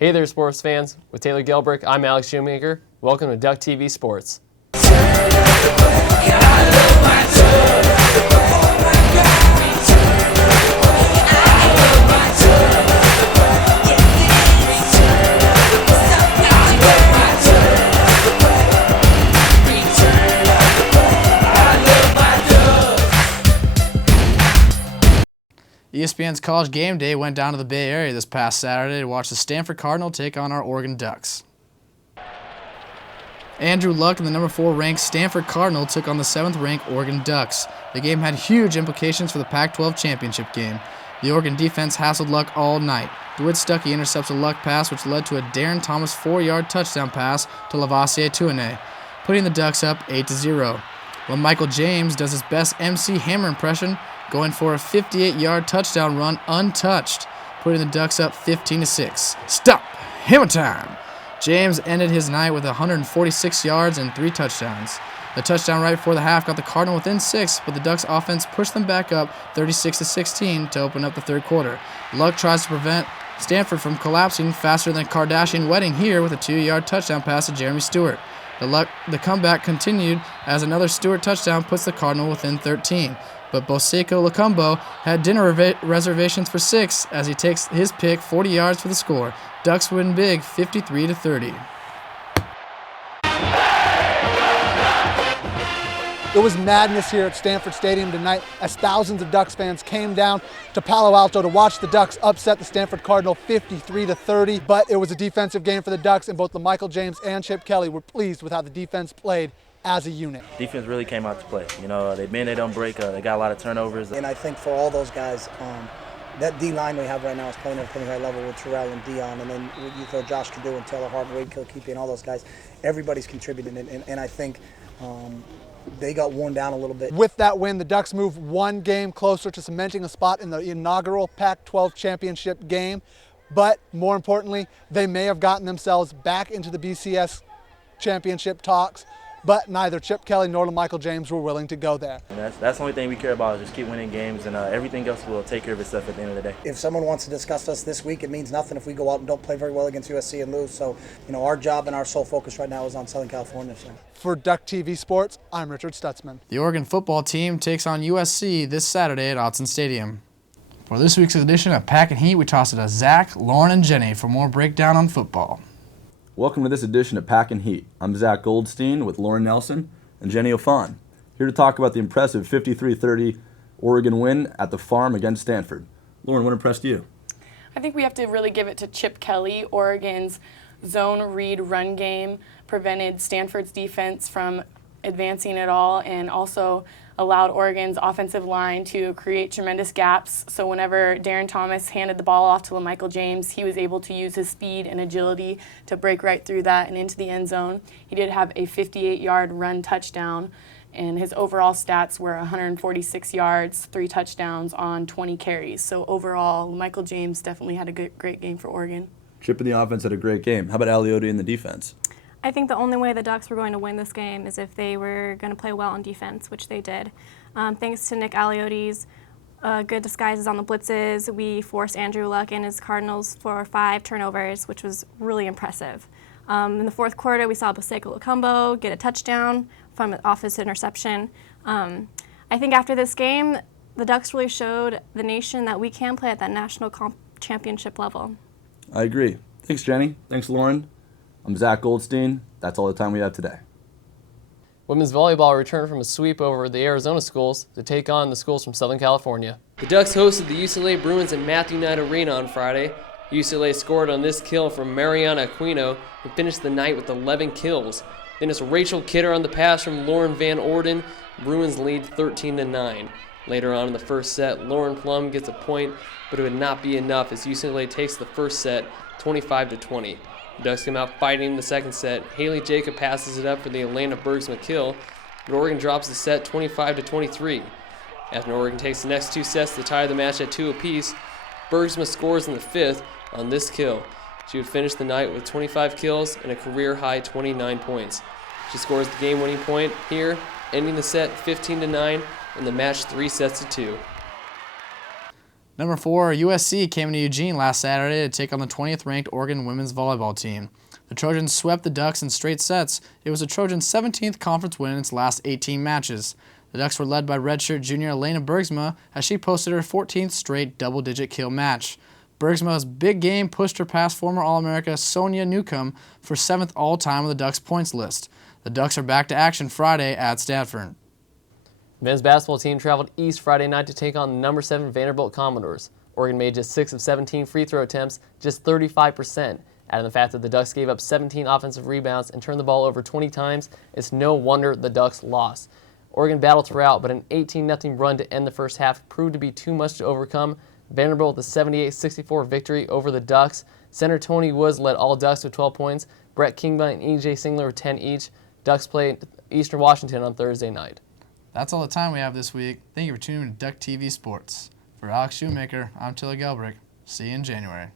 Hey there, sports fans. With Taylor Gelbrick, I'm Alex Shoemaker. Welcome to Duck TV Sports. ESPN's College Game Day went down to the Bay Area this past Saturday to watch the Stanford Cardinal take on our Oregon Ducks. Andrew Luck and the number 4 ranked Stanford Cardinal took on the 7th ranked Oregon Ducks. The game had huge implications for the Pac-12 championship game. The Oregon defense hassled Luck all night. DeWitt Stuckey intercepts a Luck pass which led to a Darren Thomas 4-yard touchdown pass to Lavassier Tuine, putting the Ducks up 8-0. When Michael James does his best MC Hammer impression, going for a 58-yard touchdown run untouched, putting the Ducks up 15-6. Stop! Hammer time! James ended his night with 146 yards and 3 touchdowns. The touchdown right before the half got the Cardinal within 6, but the Ducks offense pushed them back up 36-16 to open up the third quarter. Luck tries to prevent Stanford from collapsing faster than a Kardashian wedding here with a 2-yard touchdown pass to Jeremy Stewart. The comeback continued as another Stewart touchdown puts the Cardinal within 13. But Boseko Lacumbo had dinner reservations for 6 as he takes his pick 40 yards for the score. Ducks win big 53-30. It was madness here at Stanford Stadium tonight as thousands of Ducks fans came down to Palo Alto to watch the Ducks upset the Stanford Cardinal 53-30. But it was a defensive game for the Ducks, and both Michael James and Chip Kelly were pleased with how the defense played as a unit. Defense really came out to play. You know, they bend, they don't break. They got a lot of turnovers. And I think for all those guys, that D-line we have right now is playing at a pretty high level with Terrell and Dion, and then you throw Josh Cadu and Taylor Hart, Wade Kilkeepy, and all those guys. Everybody's contributing, and I think they got worn down a little bit. With that win, the Ducks move one game closer to cementing a spot in the inaugural Pac-12 championship game. But more importantly, they may have gotten themselves back into the BCS championship talks, but neither Chip Kelly nor Michael James were willing to go there. And that's the only thing we care about is just keep winning games, and everything else will take care of itself at the end of the day. If someone wants to discuss us this week, it means nothing if we go out and don't play very well against USC and lose. So, you know, our job and our sole focus right now is on Southern California. So. For Duck TV Sports, I'm Richard Stutzman. The Oregon football team takes on USC this Saturday at Autzen Stadium. For this week's edition of Pack and Heat, we toss it to Zach, Lauren, and Jenny for more breakdown on football. Welcome to this edition of Pack and Heat. I'm Zach Goldstein with Lauren Nelson and Jenny O'Fon, here to talk about the impressive 53-30 Oregon win at the Farm against Stanford. Lauren, what impressed you? I think we have to really give it to Chip Kelly. Oregon's zone read run game prevented Stanford's defense from advancing at all, and also allowed Oregon's offensive line to create tremendous gaps. So whenever Darren Thomas handed the ball off to LaMichael James, he was able to use his speed and agility to break right through that and into the end zone. He did have a 58-yard run touchdown, and his overall stats were 146 yards, 3 touchdowns on 20 carries. So overall, LaMichael James definitely had a great game for Oregon. Chip in the offense had a great game. How about Aliotti in the defense? I think the only way the Ducks were going to win this game is if they were going to play well on defense, which they did. Thanks to Nick Aliotti's good disguises on the blitzes, we forced Andrew Luck and his Cardinals for 5 turnovers, which was really impressive. In the fourth quarter, we saw Boseko Lacumbo get a touchdown from an off-his interception. I think after this game, the Ducks really showed the nation that we can play at that national championship level. I agree. Thanks, Jenny. Thanks, Lauren. I'm Zach Goldstein. That's all the time we have today. Women's volleyball returned from a sweep over the Arizona schools to take on the schools from Southern California. The Ducks hosted the UCLA Bruins at Matthew Knight Arena on Friday. UCLA scored on this kill from Mariana Aquino and finished the night with 11 kills. Then it's Rachel Kidder on the pass from Lauren Van Orden. Bruins lead 13-9. Later on in the first set, Lauren Plum gets a point, but it would not be enough as UCLA takes the first set 25-20. The Ducks come out fighting in the second set. Haley Jacob passes it up for the Elena Bergsma kill, but Oregon drops the set 25-23. After Oregon takes the next 2 sets to tie the match at 2 apiece, Bergsma scores in the 5th on this kill. She would finish the night with 25 kills and a career-high 29 points. She scores the game-winning point here, ending the set 15-9 and the match 3 sets to 2. Number 4, USC came into Eugene last Saturday to take on the 20th ranked Oregon women's volleyball team. The Trojans swept the Ducks in straight sets. It was the Trojans' 17th conference win in its last 18 matches. The Ducks were led by redshirt junior Elena Bergsma as she posted her 14th straight double-digit kill match. Bergsma's big game pushed her past former All-America Sonia Newcomb for 7th all-time on the Ducks' points list. The Ducks are back to action Friday at Stanford. Men's basketball team traveled east Friday night to take on the number 7 Vanderbilt Commodores. Oregon made just 6 of 17 free throw attempts, just 35%. Adding the fact that the Ducks gave up 17 offensive rebounds and turned the ball over 20 times, it's no wonder the Ducks lost. Oregon battled throughout, but an 18-0 run to end the first half proved to be too much to overcome. Vanderbilt with a 78-64 victory over the Ducks. Center Tony Woods led all Ducks with 12 points. Brett Kingba and E.J. Singler with 10 each. Ducks played Eastern Washington on Thursday night. That's all the time we have this week. Thank you for tuning in to Duck TV Sports. For Alex Shoemaker, I'm Taylor Gelbrick. See you in January.